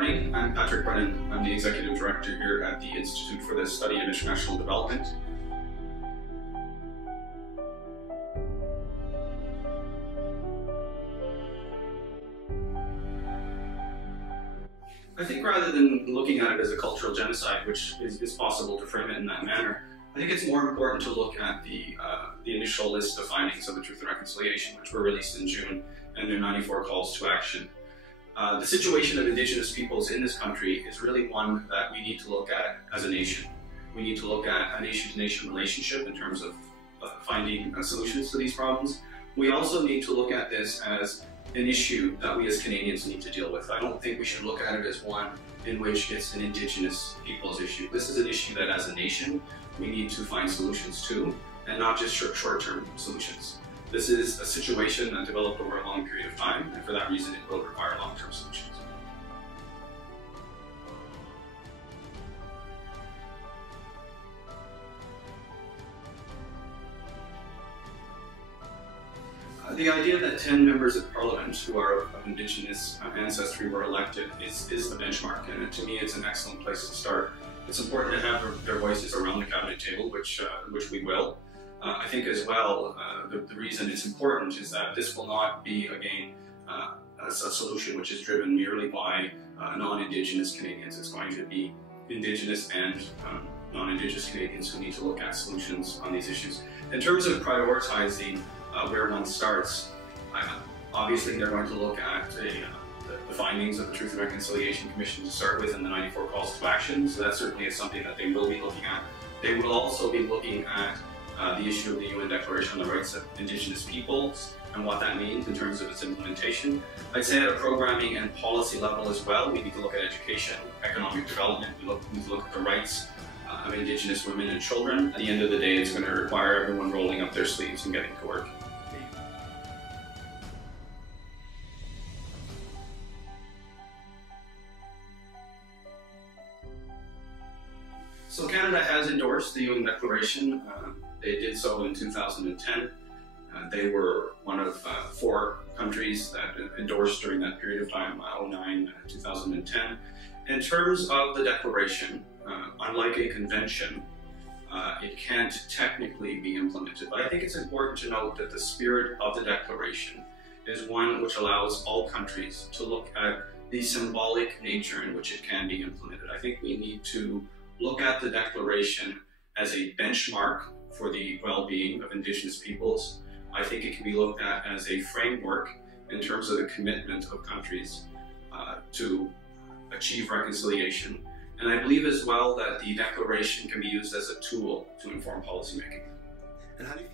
morning, I'm Patrick Brennan. I'm the Executive Director here at the Institute for the Study of International Development. I think rather than looking at it as a cultural genocide, which is possible to frame it in that manner, I think it's more important to look at the initial list of findings of the Truth and Reconciliation, which were released in June, and their 94 calls to action. The situation of Indigenous peoples in this country is really one that we need to look at as a nation. We need to look at a nation-to-nation relationship in terms of finding solutions to these problems. We also need to look at this as an issue that we as Canadians need to deal with. I don't think we should look at it as one in which it's an Indigenous peoples issue. This is an issue that as a nation we need to find solutions to, and not just short-term solutions. This is a situation that developed over a long period of time, and for that reason it will require long-term solutions. The idea that 10 members of Parliament who are of Indigenous ancestry were elected is the benchmark, and to me it's an excellent place to start. It's important to have their voices around the cabinet table, which we will. I think as well, the reason it's important is that this will not be, again, a solution which is driven merely by non-Indigenous Canadians. It's going to be Indigenous and non-Indigenous Canadians who need to look at solutions on these issues. In terms of prioritizing where one starts, obviously they're going to look at the findings of the Truth and Reconciliation Commission to start with, and the 94 calls to action, so that certainly is something that they will be looking at. They will also be looking at the issue of the UN Declaration on the Rights of Indigenous Peoples and what that means in terms of its implementation. I'd say at a programming and policy level as well, we need to look at education, economic development, we need to look at the rights of Indigenous women and children. At the end of the day, it's going to require everyone rolling up their sleeves and getting to work. So Canada has endorsed the UN Declaration. They did so in 2010. They were one of 4 countries that endorsed during that period of time, 2009, 2010. In terms of the declaration, unlike a convention, it can't technically be implemented. But I think it's important to note that the spirit of the declaration is one which allows all countries to look at the symbolic nature in which it can be implemented. I think we need to look at the declaration as a benchmark for the well-being of Indigenous peoples. I think it can be looked at as a framework in terms of the commitment of countries to achieve reconciliation. And I believe as well that the declaration can be used as a tool to inform policymaking. And how do you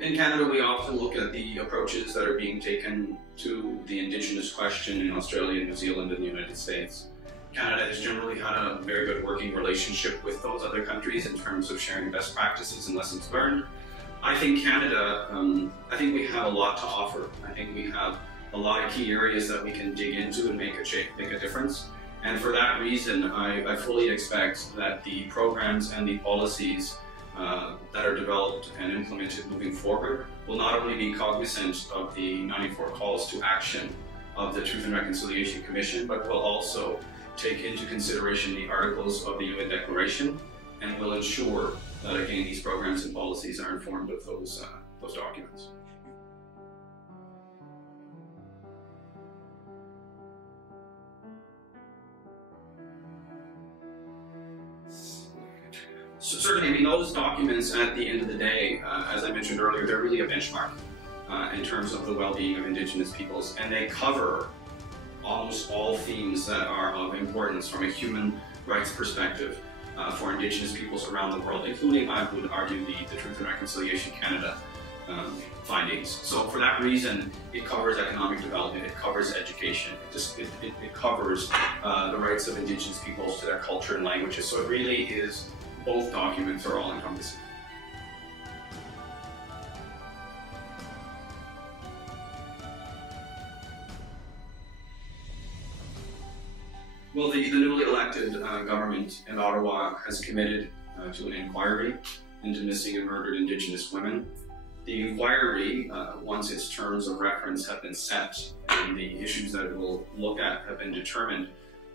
In Canada, we often look at the approaches that are being taken to the Indigenous question in Australia, New Zealand, and the United States. Canada has generally had a very good working relationship with those other countries in terms of sharing best practices and lessons learned. I think Canada, I think we have a lot to offer. I think we have a lot of key areas that we can dig into and make a difference. And for that reason, I fully expect that the programs and the policies that are developed and implemented moving forward will not only be cognizant of the 94 calls to action of the Truth and Reconciliation Commission, but will also take into consideration the articles of the UN Declaration and will ensure that, again, these programs and policies are informed of those documents. So certainly, I mean, those documents at the end of the day, as I mentioned earlier, they're really a benchmark in terms of the well-being of Indigenous peoples, and they cover almost all themes that are of importance from a human rights perspective for Indigenous peoples around the world, including, I would argue, the Truth and Reconciliation Canada findings. So for that reason, it covers economic development, it covers education, it covers the rights of Indigenous peoples to their culture and languages. So it really is, both documents are all encompassing. Well, the newly elected government in Ottawa has committed to an inquiry into missing and murdered Indigenous women. The inquiry, once its terms of reference have been set and the issues that it will look at have been determined,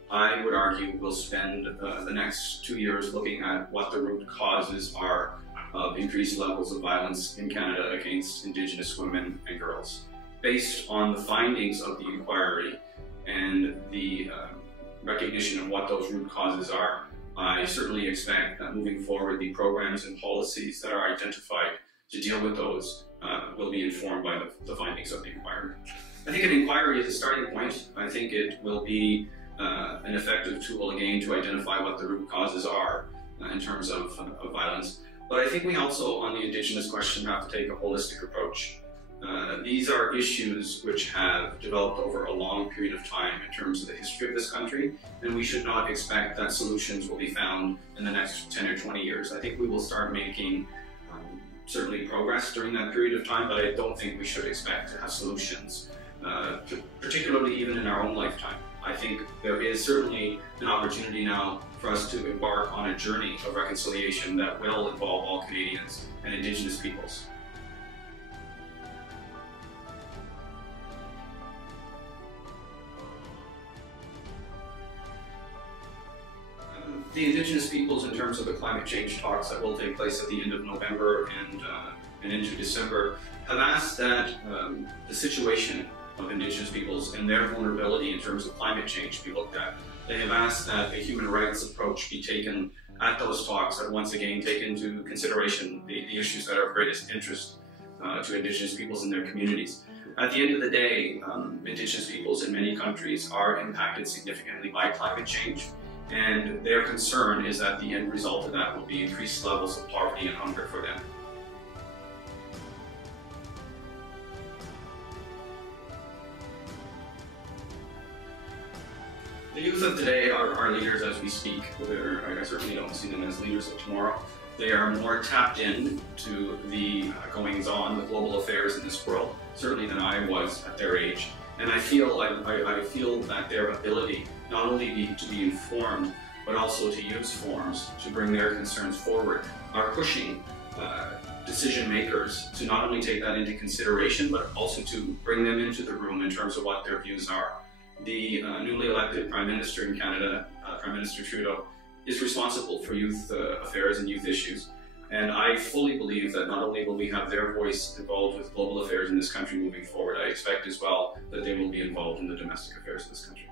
I would argue we'll spend the next 2 years looking at what the root causes are of increased levels of violence in Canada against Indigenous women and girls. Based on the findings of the inquiry and the recognition of what those root causes are, I certainly expect that moving forward, the programs and policies that are identified to deal with those will be informed by the findings of the inquiry. I think an inquiry is a starting point. I think it will be an effective tool again to identify what the root causes are in terms of violence. But I think we also, on the Indigenous question, have to take a holistic approach. These are issues which have developed over a long period of time in terms of the history of this country, and we should not expect that solutions will be found in the next 10 or 20 years. I think we will start making certainly progress during that period of time, but I don't think we should expect to have solutions, particularly even in our own lifetime. I think there is certainly an opportunity now for us to embark on a journey of reconciliation that will involve all Canadians and Indigenous peoples. The Indigenous peoples, in terms of the climate change talks that will take place at the end of November and into December, have asked that the situation of Indigenous peoples and their vulnerability in terms of climate change be looked at. They have asked that a human rights approach be taken at those talks, that once again take into consideration the issues that are of greatest interest to Indigenous peoples and their communities. At the end of the day, Indigenous peoples in many countries are impacted significantly by climate change, and their concern is that the end result of that will be increased levels of poverty and hunger for them. The youth of today are leaders as we speak. I certainly don't see them as leaders of tomorrow. They are more tapped in to the goings-on, the global affairs in this world, certainly than I was at their age. And I feel that their ability not only to be informed, but also to use forums to bring their concerns forward, are pushing decision makers to not only take that into consideration, but also to bring them into the room in terms of what their views are. The newly elected Prime Minister in Canada, Prime Minister Trudeau, is responsible for youth affairs and youth issues. And I fully believe that not only will we have their voice involved with global affairs in this country moving forward, I expect as well that they will be involved in the domestic affairs of this country.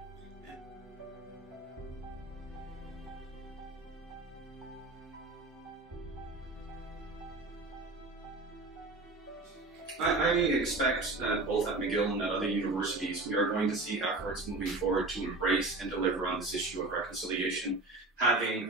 I expect that both at McGill and at other universities, we are going to see efforts moving forward to embrace and deliver on this issue of reconciliation. Having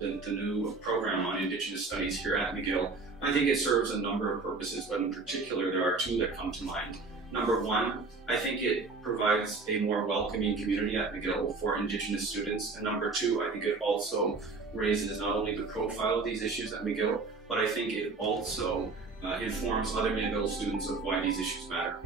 the new program on Indigenous Studies here at McGill, I think it serves a number of purposes, but in particular there are two that come to mind. Number one, I think it provides a more welcoming community at McGill for Indigenous students, and number two, I think it also raises not only the profile of these issues at McGill, but I think it also informs other McGill students of why these issues matter.